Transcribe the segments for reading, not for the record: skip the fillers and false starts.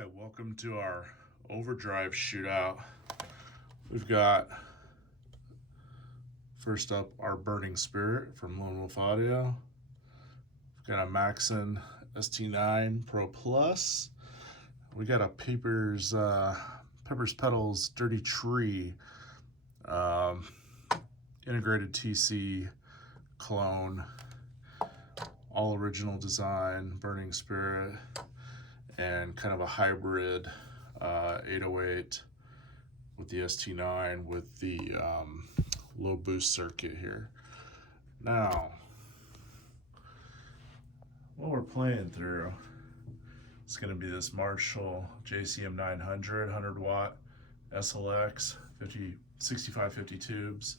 Alright, welcome to our Overdrive shootout. We've got, first up, our Burning Spirit from Lone Wolf Audio. We've got a Maxon ST-9 Pro Plus. We got a Pepers Pedals Dirty Tree integrated TC clone, all original design, Burning Spirit, and kind of a hybrid 808 with the ST9 with the low boost circuit here. Now, what we're playing through, it's going to be this Marshall JCM 900 100 watt SLX 6550 tubes.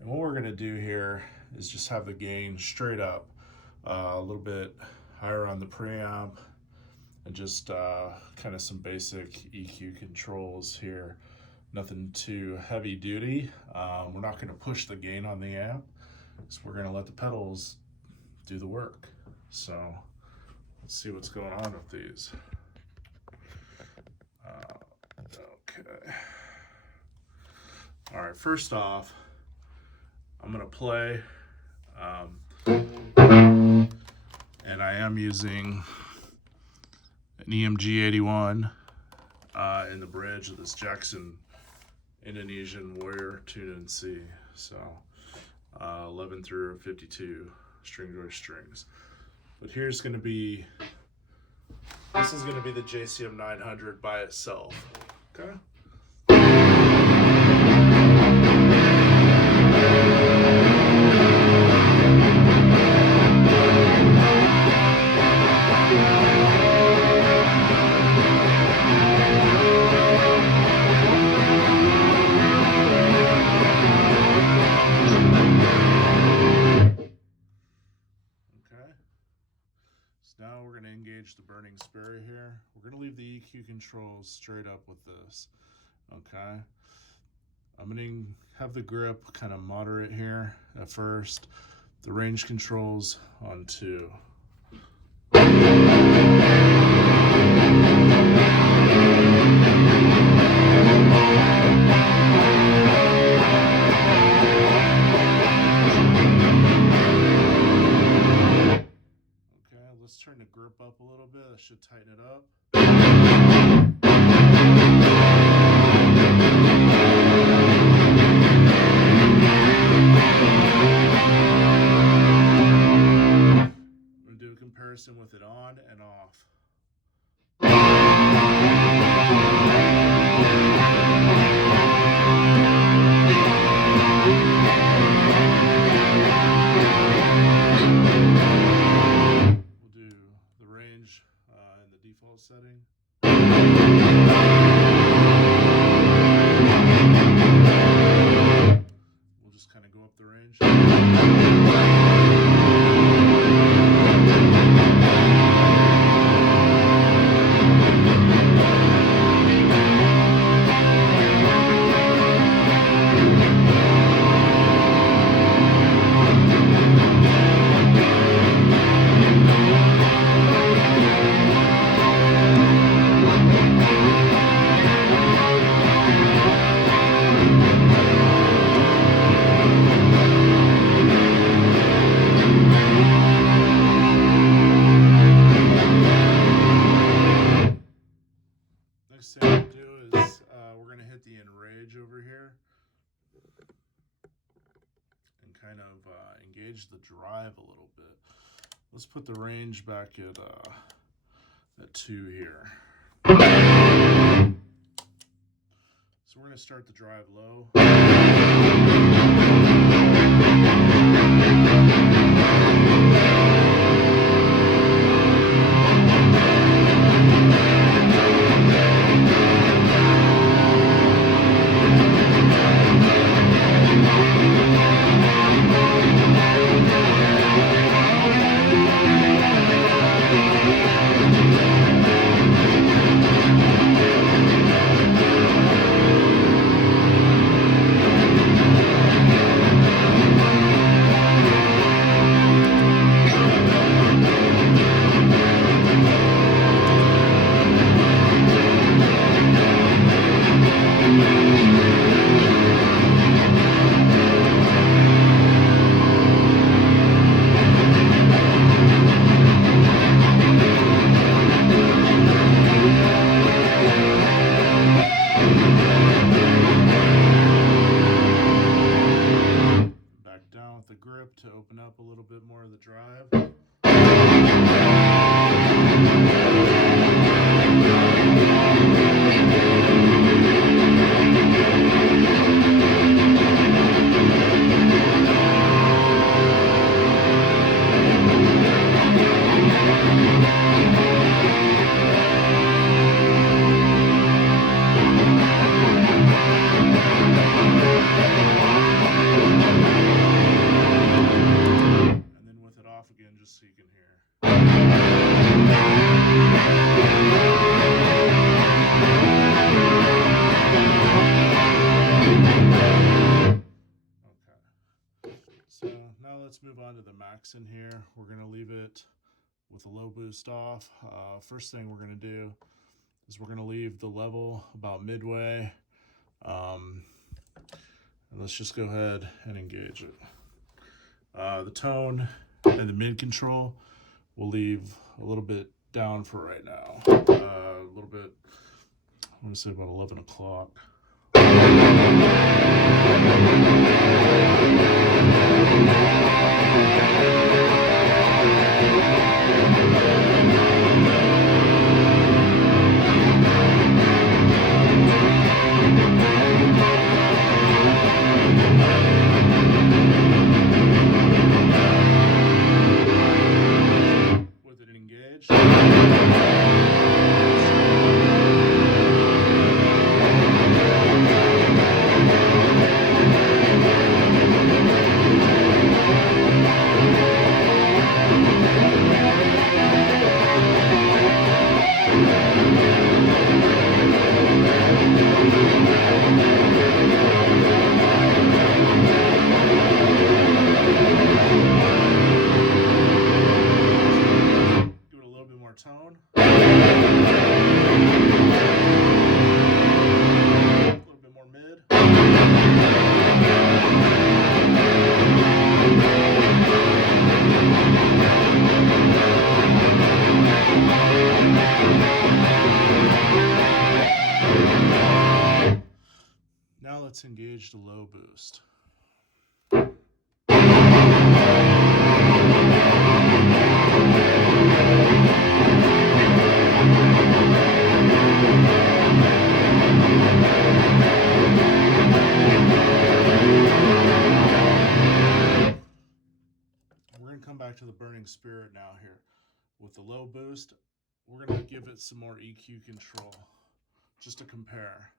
And what we're going to do here is just have the gain straight up, a little bit higher on the preamp, and just kind of some basic EQ controls here. Nothing too heavy duty. We're not going to push the gain on the amp, so we're going to let the pedals do the work. So let's see what's going on with these. Okay. All right, first off, I'm going to play, and I am using an EMG 81 in the bridge of this Jackson Indonesian Warrior tuned in C. So 11 through 52 string to strings. But here's going to be, this is going to be the JCM 900 by itself. Okay. Now we're going to engage the Burning Spirit here. We're going to leave the EQ controls straight up with this. Okay. I'm going to have the grip kind of moderate here at first. The range controls on 2. Let's turn the grip up a little bit. That should tighten it up. I'm going to do a comparison with it on and off. In the default setting. We'll just kind of go up the range. Next thing we'll do is we're going to hit the enrage over here and kind of engage the drive a little bit. Let's put the range back at 2 here. So we're going to start the drive low. down to the Maxon here. We're gonna leave it with the low boost off. First thing we're gonna do is we're gonna leave the level about midway. And let's just go ahead and engage it. The tone and the mid control we'll leave a little bit down for right now. A little bit, I'm gonna say about 11 o'clock. With it engaged. Tone. A little bit more mid. Now let's engage the low boost. Come back to the Burning Spirit now here. With the low boost, we're going to give it some more EQ control, just to compare.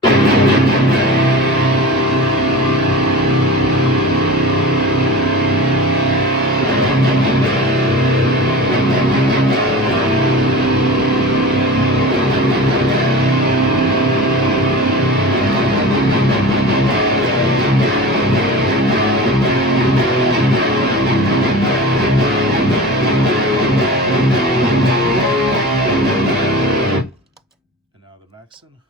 Maxon.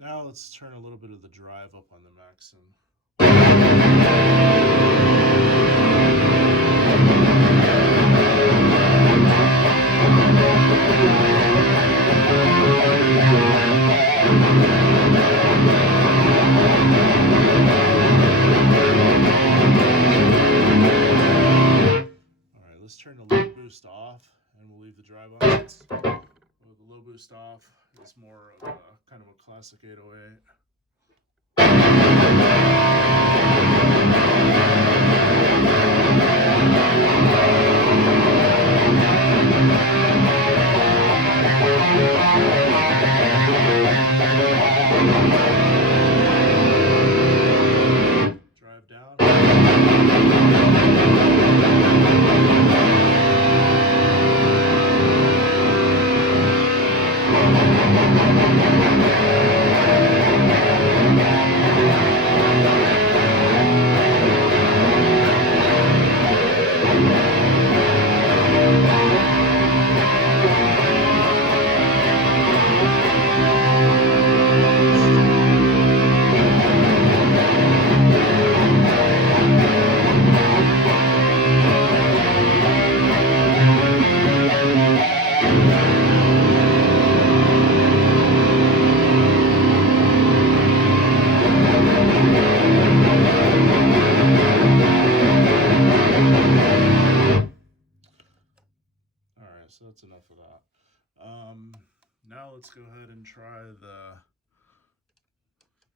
Now let's turn a little bit of the drive up on the Maxon. Let's turn the low boost off and we'll leave the drive on. The low boost off is more of a kind of a classic 808. Drive down. So that's enough of that. Now let's go ahead and try the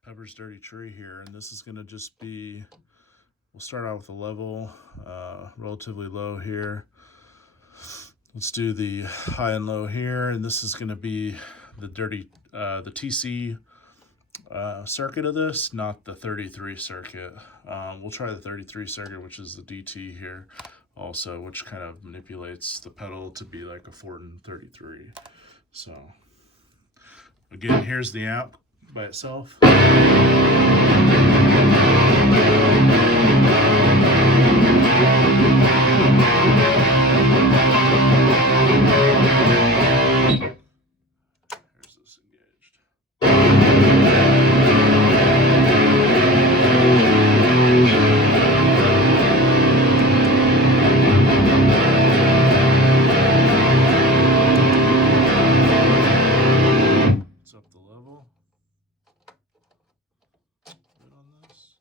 Pepers Dirty Tree here, and this is going to just be, we'll start out with a level relatively low here. Let's do the high and low here, and this is going to be the the TC circuit of this, not the 33 circuit. We'll try the 33 circuit, which is the DT here. also, which kind of manipulates the pedal to be like a 433. So again, here's the amp by itself. Here's this engaged. Let's up the level. Right on this.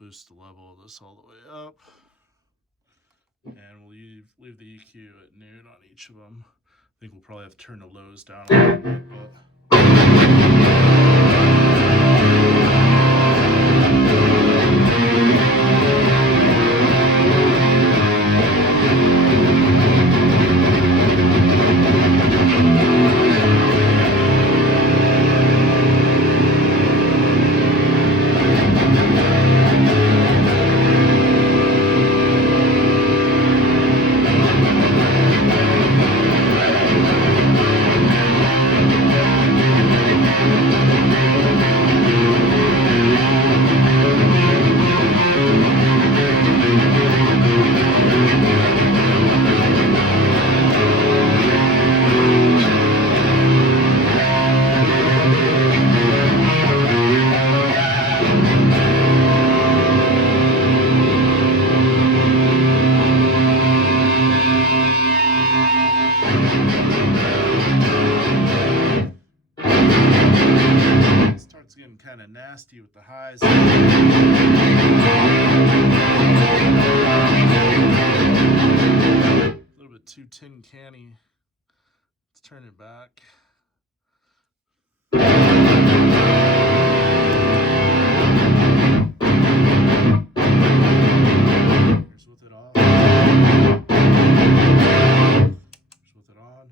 Boost the level of this all the way up, and we'll leave the EQ at noon on each of them. I think we'll probably have to turn the lows down a little bit, but getting kind of nasty with the highs. A little bit too tin canny. Let's turn it back. Here's with it off. Here's with it on.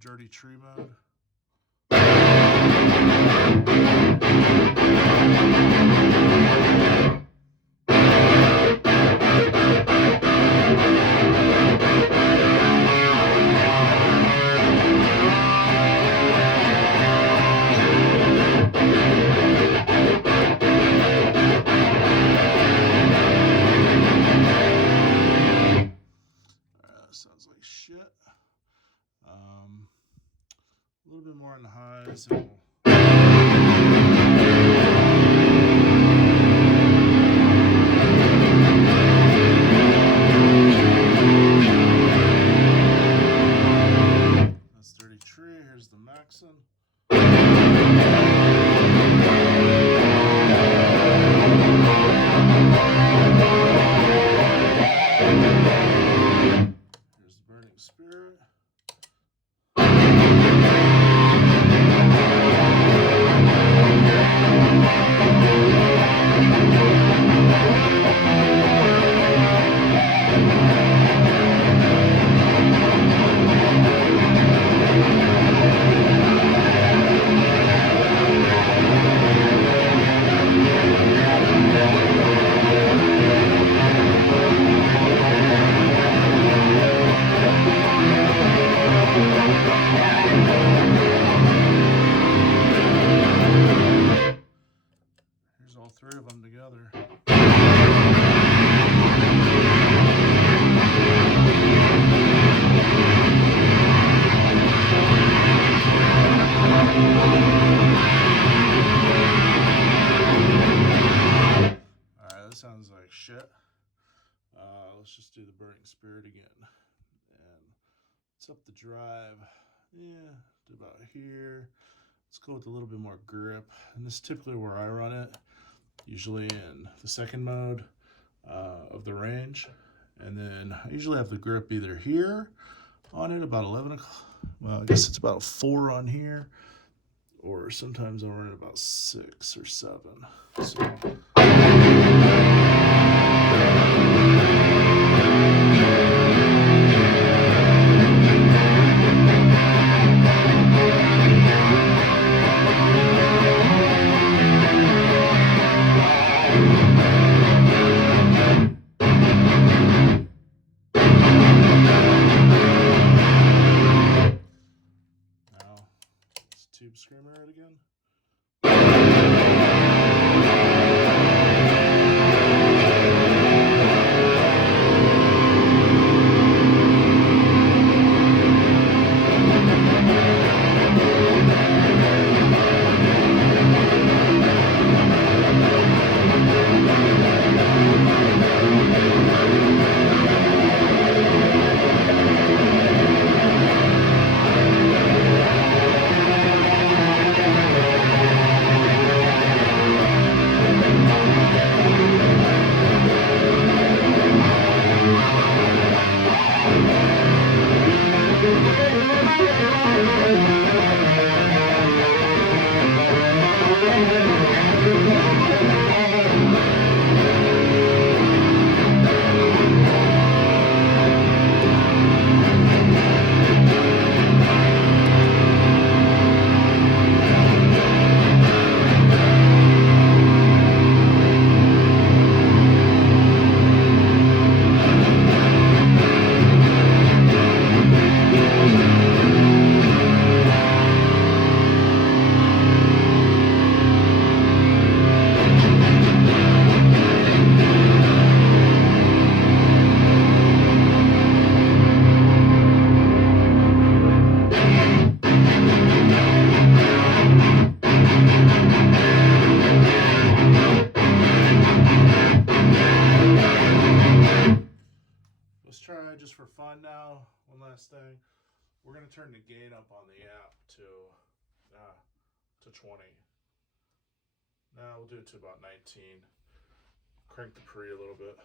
Dirty tree mode. Sounds like shit. A little bit more on the highs. That's Dirty Tree. Here's the Maxon. Here's the Burning Spirit. There's all three of them together. Alright, that sounds like shit. Let's just do the Burning Spirit again. And let's up the drive. Yeah, to about here. Let's go with a little bit more grip. And this is typically where I run it. Usually in the second mode of the range. And then I usually have the grip either here on it, about 11 o'clock. Well, I guess it's about 4 on here. Or sometimes I'll run it about 6 or 7. So. Tube screamer it again. Just for fun now, one last thing. We're going to turn the gain up on the app to 20. Now we'll do it to about 19. Crank the pre a little bit.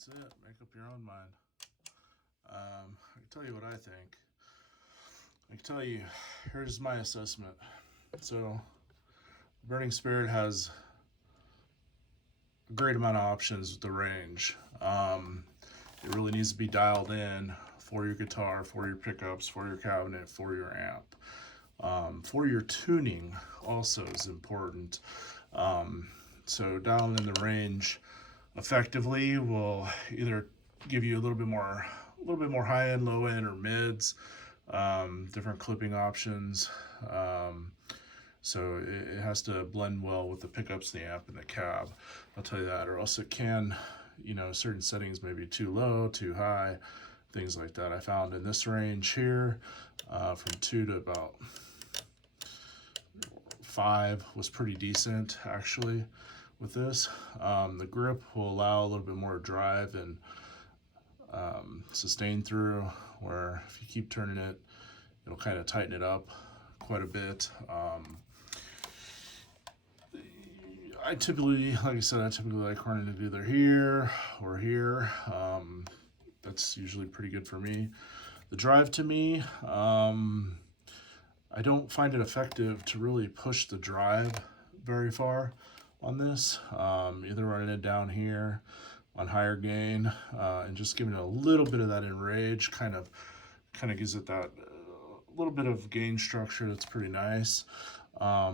that's it. Make up your own mind. I can tell you what I think. I can tell you, here's my assessment. So, Burning Spirit has a great amount of options with the range. It really needs to be dialed in for your guitar, for your pickups, for your cabinet, for your amp. For your tuning also is important. So dialing in the range effectively will either give you a little bit more high end, low end, or mids, different clipping options. So it has to blend well with the pickups, the amp, and the cab. I'll tell you that, or else it can, certain settings may be too low, too high, things like that. I found in this range here, from 2 to about 5 was pretty decent actually with this. The grip will allow a little bit more drive and sustain through, where if you keep turning it, it'll kind of tighten it up quite a bit. I typically like running it either here or here. That's usually pretty good for me. The drive, to me, I don't find it effective to really push the drive very far on this. Either running it down here on higher gain, and just giving it a little bit of that enrage, kind of gives it that little bit of gain structure that's pretty nice. I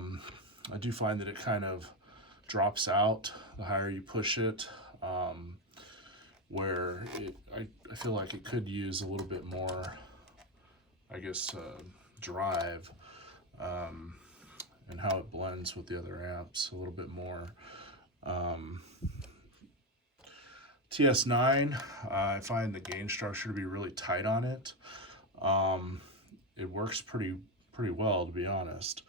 do find that it kind of drops out the higher you push it, where I feel like it could use a little bit more, I guess, drive, and how it blends with the other amps a little bit more. TS9, I find the gain structure to be really tight on it. It works pretty well, to be honest.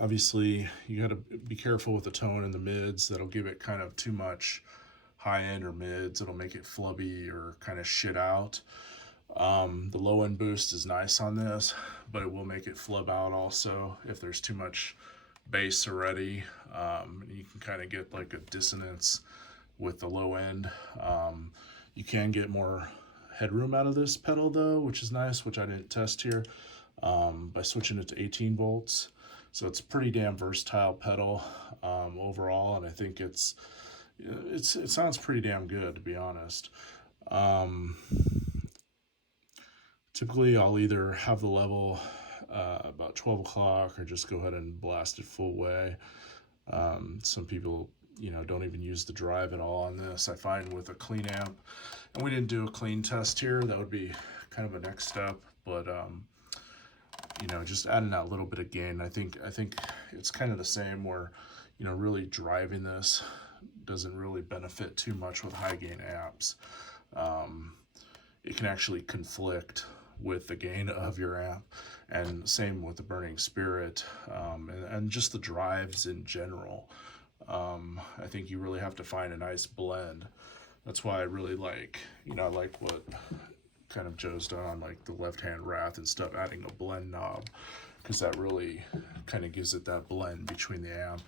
Obviously, you got to be careful with the tone in the mids. That'll give it kind of too much high end or mids. It'll make it flubby or kind of shit out. The low end boost is nice on this, but it will make it flub out also if there's too much bass already. You can kind of get like a dissonance with the low end. You can get more headroom out of this pedal though, which is nice, which I didn't test here, by switching it to 18 volts. So it's a pretty damn versatile pedal overall, and I think it sounds pretty damn good, to be honest. Typically, I'll either have the level about 12 o'clock or just go ahead and blast it full way. Some people, don't even use the drive at all on this. I find with a clean amp, and we didn't do a clean test here, that would be kind of a next step, but just adding that little bit of gain. I think it's kind of the same where, really driving this doesn't really benefit too much with high gain amps. It can actually conflict with the gain of your amp, and same with the Burning Spirit, and just the drives in general. I think you really have to find a nice blend. That's why I really like, I like what kind of Joe's done on like the left-hand Wrath and stuff, adding a blend knob, because that really kind of gives it that blend between the amp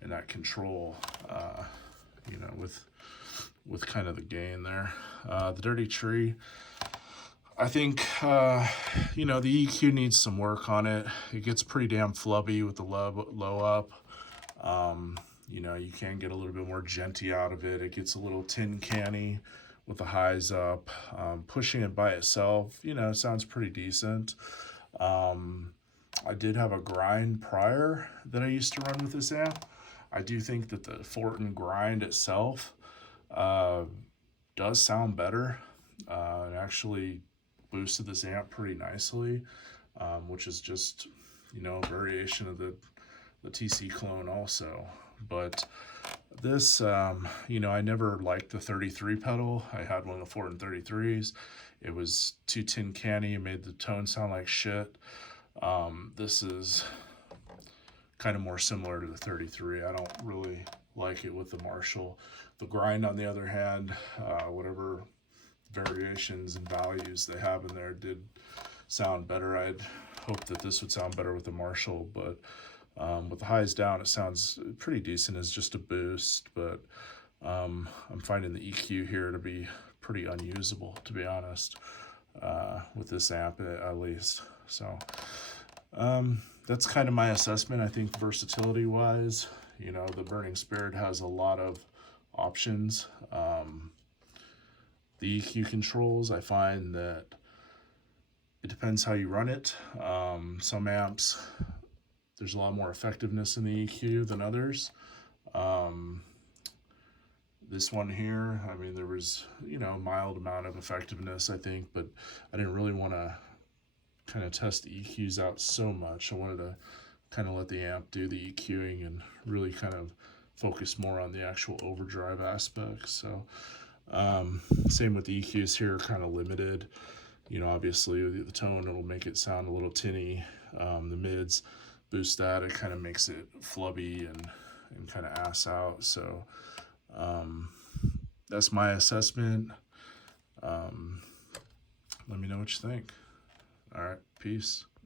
and that control, with kind of the gain there. The Dirty Tree, I think, the EQ needs some work on it. It gets pretty damn flubby with the low up. You can get a little bit more genty out of it. It gets a little tin canny with the highs up. Pushing it by itself, it sounds pretty decent. I did have a grind prior that I used to run with this amp. I do think that the Fortin grind itself does sound better. It actually boosted this amp pretty nicely, which is just, a variation of the TC clone also. But this, I never liked the 33 pedal. I had one of the Fortin 33s. It was too tin canny. It made the tone sound like shit. This is kind of more similar to the 33. I don't really like it with the Marshall. The grind, on the other hand, whatever variations and values they have in there did sound better. I'd hope that this would sound better with the Marshall, but with the highs down, it sounds pretty decent as just a boost. But I'm finding the EQ here to be pretty unusable, to be honest, with this amp at least. So that's kind of my assessment. I think versatility wise, you know, the Burning Spirit has a lot of options. The EQ controls, I find that it depends how you run it. Some amps, there's a lot more effectiveness in the EQ than others. This one here, I mean, there was, you know, a mild amount of effectiveness, I think, but I didn't really want to kind of test the EQs out so much. I wanted to kind of let the amp do the EQing and really kind of focus more on the actual overdrive aspects. So same with the EQs here, kind of limited. You know, obviously the tone, it'll make it sound a little tinny. The mids, boost that, it kind of makes it flubby and kind of ass out. So that's my assessment. Let me know what you think. All right, peace.